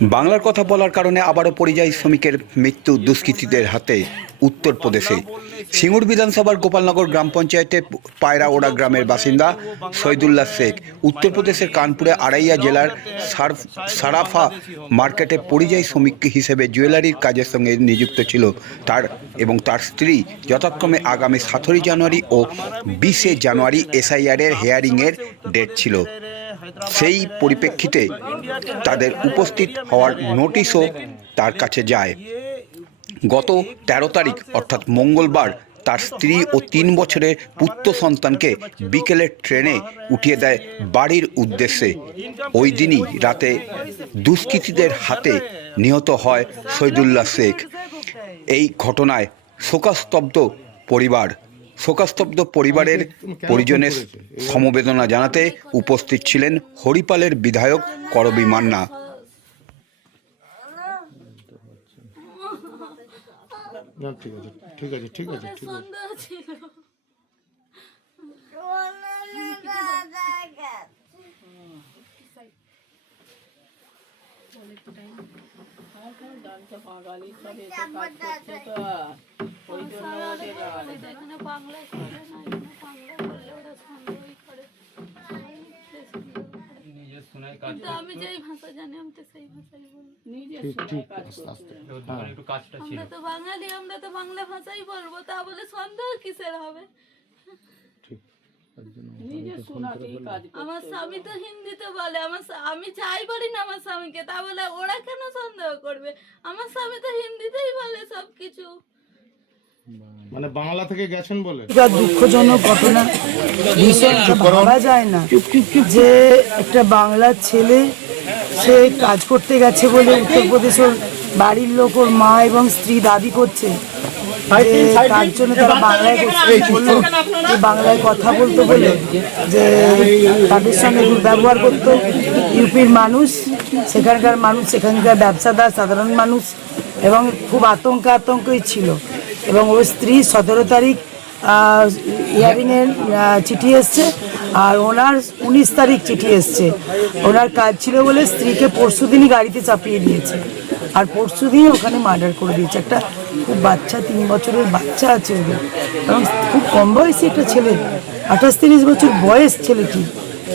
বাংলার কথা বলার কারণে আবারও পরিযায়ী শ্রমিকের মৃত্যু দুষ্কৃতীদের হাতে উত্তরপ্রদেশে। সিঙ্গুর বিধানসভার গোপালনগর গ্রাম পঞ্চায়েতের পায়রাওড়া গ্রামের বাসিন্দা শহীদুল্লাহ শেখ উত্তরপ্রদেশের কানপুরে আড়াইয়া জেলার সারাফা মার্কেটে পরিযায়ী শ্রমিক হিসেবে জুয়েলারির কাজের সঙ্গে নিযুক্ত ছিল তার স্ত্রী। যথাক্রমে আগামী 17 জানুয়ারি ও 20 জানুয়ারি এসআইআরের হেয়ারিংয়ের ডেট ছিল। সেই পরিপ্রেক্ষিতে তাদের উপস্থিত হওয়ার নোটিশও তার কাছে যায়। গত 13 তারিখ অর্থাৎ মঙ্গলবার তার স্ত্রী ও 3 বছরের পুত্র সন্তানকে বিকেলের ট্রেনে উঠিয়ে দেয় বাড়ির উদ্দেশ্যে। ওই দিনই রাতে দুষ্কৃতীদের হাতে নিহত হয় শহীদুল্লাহ শেখ। এই ঘটনায় শোকস্তব্ধ পরিবারের পরিজনের সমবেদনা জানাতে উপস্থিত ছিলেন হরিপালের বিধায়ক করবী মান্না। ঠিক আছে আমি যেই ভাষা জানি আমি তো সেই ভাষাই বলি। আমরা তো বাঙালি, আমরা তো বাংলা ভাষাই বলবো, তা বলে সন্দেহ কিসের হবে? আমার স্বামী তো হিন্দিতে বলে, আমি চাই বলি না আমার স্বামীকে, তা বলে ওরা কেন সন্দেহ করবে? আমার স্বামী তো হিন্দিতেই বলে সবকিছু। মানে বাংলা থেকে গেছেন বলে দুঃখজনক ঘটনা। ভীষণ ভাবা যায় না যে একটা বাংলার ছেলে সে কাজ করতে গেছে বলে উত্তরপ্রদেশের বাড়ির লোক ওর মা এবং স্ত্রী দাবি করছে যে তার জন্য তারা বাংলায় বললো, বাংলায় কথা বলতো বলে যে তাদের সঙ্গে দুর্ব্যবহার করতো ইউপির মানুষ, সেখানকার ব্যবসাদার সাধারণ মানুষ, এবং খুব আতঙ্কই ছিল। এবং ওর স্ত্রী 17 তারিখ হিয়ারিংয়ের চিঠি এসছে, আর ওনার 19 তারিখ চিঠি এসছে। ওনার কাজ ছিল বলে স্ত্রীকে পরশু দিনই গাড়িতে চাপিয়ে দিয়েছে, আর পরশু দিনই ওখানে মার্ডার করে দিয়েছে। একটা খুব বাচ্চা 3 বছরের বাচ্চা আছে ওদের, এবং খুব কম বয়সী একটা ছেলে, 28-30 বছর বয়স ছেলেটি।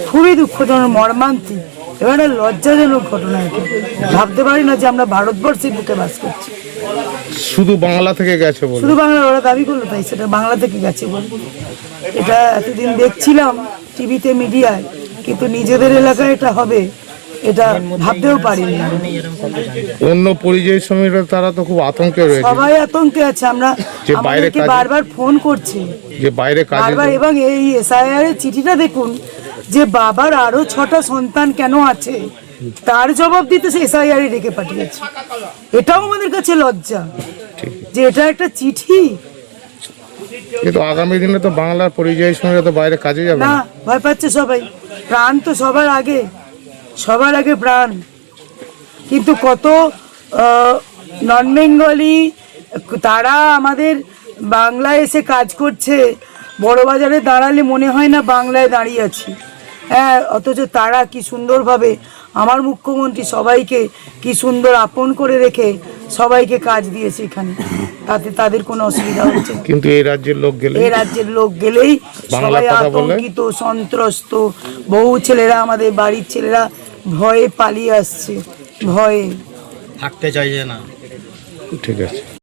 খুবই দুঃখজনক, মর্মান্তিক এবং একটা লজ্জাজনক ঘটনা। এটা ভাবতে পারি না যে আমরা ভারতবর্ষের বুকে বাস করছি। শুধু বাংলা থেকে গেছে বলে, শুধু বাংলা, ওরা দাবি করলো তাই, সেটা বাংলা থেকে গেছে বলে। এটা এতদিন দেখছিলাম টিভিতে, মিডিয়ায়, কিন্তু নিজেদের এলাকায় এটা হবে এটা ভাবতেও পারিনি। অন্য পরিযায়ী শ্রমিকরা তারা তো খুব আতঙ্কে রয়েছে, সবাই আতঙ্কে আছে। আমাদেরকে বারবার ফোন করছে যে বাইরে বারবার, এবং এই এসআইআর এর চিঠিটা দেখুন যে বাবার আরো 6টা সন্তান কেন আছে তার জবাব দিতে সে এসআইআর রেখে পাঠিয়েছে। এটাও আমাদের কাছে লজ্জা যে এটা একটা চিঠি। কিন্তু আগামী দিনে তো বাংলার পরিযায়ী শ্রমিকরা তো বাইরে কাজে যাবে না, ভয় পাচ্ছে সবাই। প্রাণ তো সবার আগে প্রাণ। কিন্তু কত নন বেঙ্গলি তারা আমাদের বাংলায় এসে কাজ করছে, বড় বাজারে দাঁড়ালে মনে হয় না বাংলায় দাঁড়িয়ে আছি। হ্যাঁ, অথচ তারা কি সুন্দরভাবে, আমার মুখ্যমন্ত্রী সবাইকে কি সুন্দর আপন করে রেখে সবাইকে কাজ দিয়েছে এখানে, তাতে তাদের কোনো অসুবিধা হচ্ছে না। কিন্তু এই রাজ্যের লোক গেলেই সবাই আতঙ্কিত, সন্ত্রস্ত। বহু ছেলেরা, আমাদের বাড়ির ছেলেরা ভয়ে পালিয়ে আসছে, ভয়ে থাকতে চাইছে না। ঠিক আছে।